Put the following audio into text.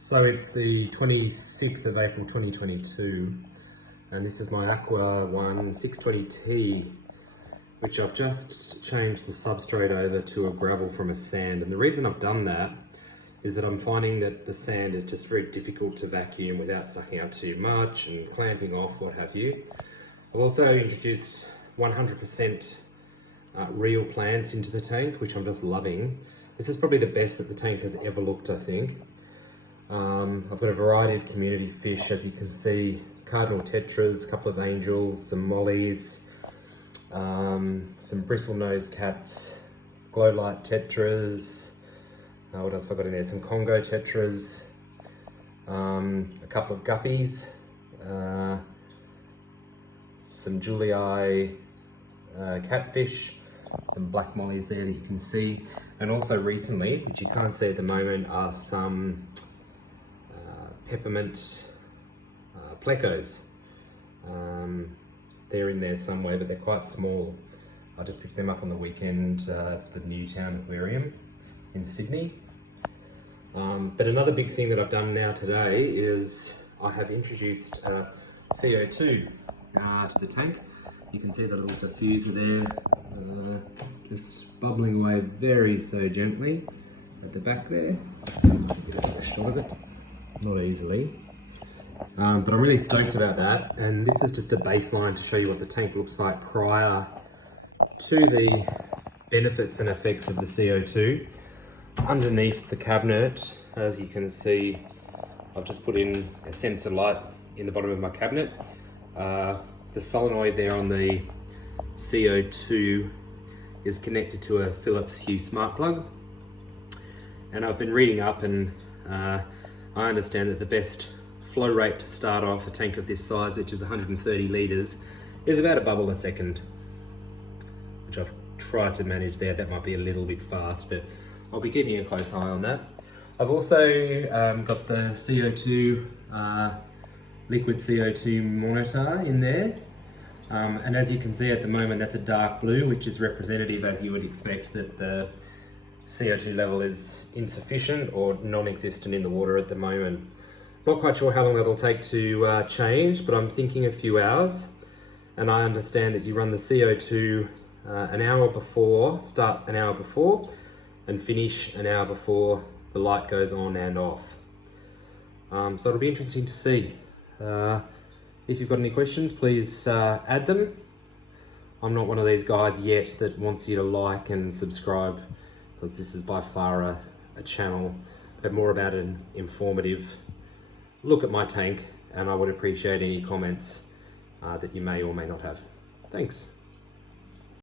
So it's the 26th of April 2022 and this is my Aqua One 620T, which I've just changed the substrate over to a gravel from a sand. And the reason I've done that is that I'm finding that the sand is just very difficult to vacuum without sucking out too much and clamping off, what have you. I've also introduced 100% real plants into the tank, which I'm just loving. This is probably the best that the tank has ever looked, I think. I've got a variety of community fish, as you can see, cardinal tetras, a couple of angels, some mollies, some bristle-nosed cats, glow light tetras, what else have I got in there? Some Congo tetras, a couple of guppies, some Julii catfish, some black mollies there that you can see, and also recently, which you can't see at the moment, are some peppermint plecos. They're in there somewhere, but they're quite small. I just picked them up on the weekend at the Newtown Aquarium in Sydney. But another big thing that I've done now today is I have introduced CO2 to the tank. You can see the little diffuser there, just bubbling away very so gently at the back there. So get a fresh shot of it, not easily. But I'm really stoked about that, and this is just a baseline to show you what the tank looks like prior to the benefits and effects of the CO2. Underneath the cabinet, as you can see, I've just put in a sensor light in the bottom of my cabinet. The solenoid there on the CO2 is connected to a Philips Hue smart plug. And I've been reading up, and I understand that the best flow rate to start off a tank of this size, which is 130 litres, is about a bubble a second, which I've tried to manage there. That might be a little bit fast, but I'll be keeping a close eye on that. I've also got the CO2, liquid CO2 monitor in there. And as you can see at the moment, that's a dark blue, which is representative, as you would expect, that the CO2 level is insufficient or non-existent in the water at the moment. Not quite sure how long that'll take to change, but I'm thinking a few hours. And I understand that you run the CO2 an hour before, start an hour before, and finish an hour before the light goes on and off. So it'll be interesting to see. If you've got any questions, please add them. I'm not one of these guys yet that wants you to like and subscribe, because this is by far a channel, but more about an informative look at my tank, and I would appreciate any comments that you may or may not have. Thanks.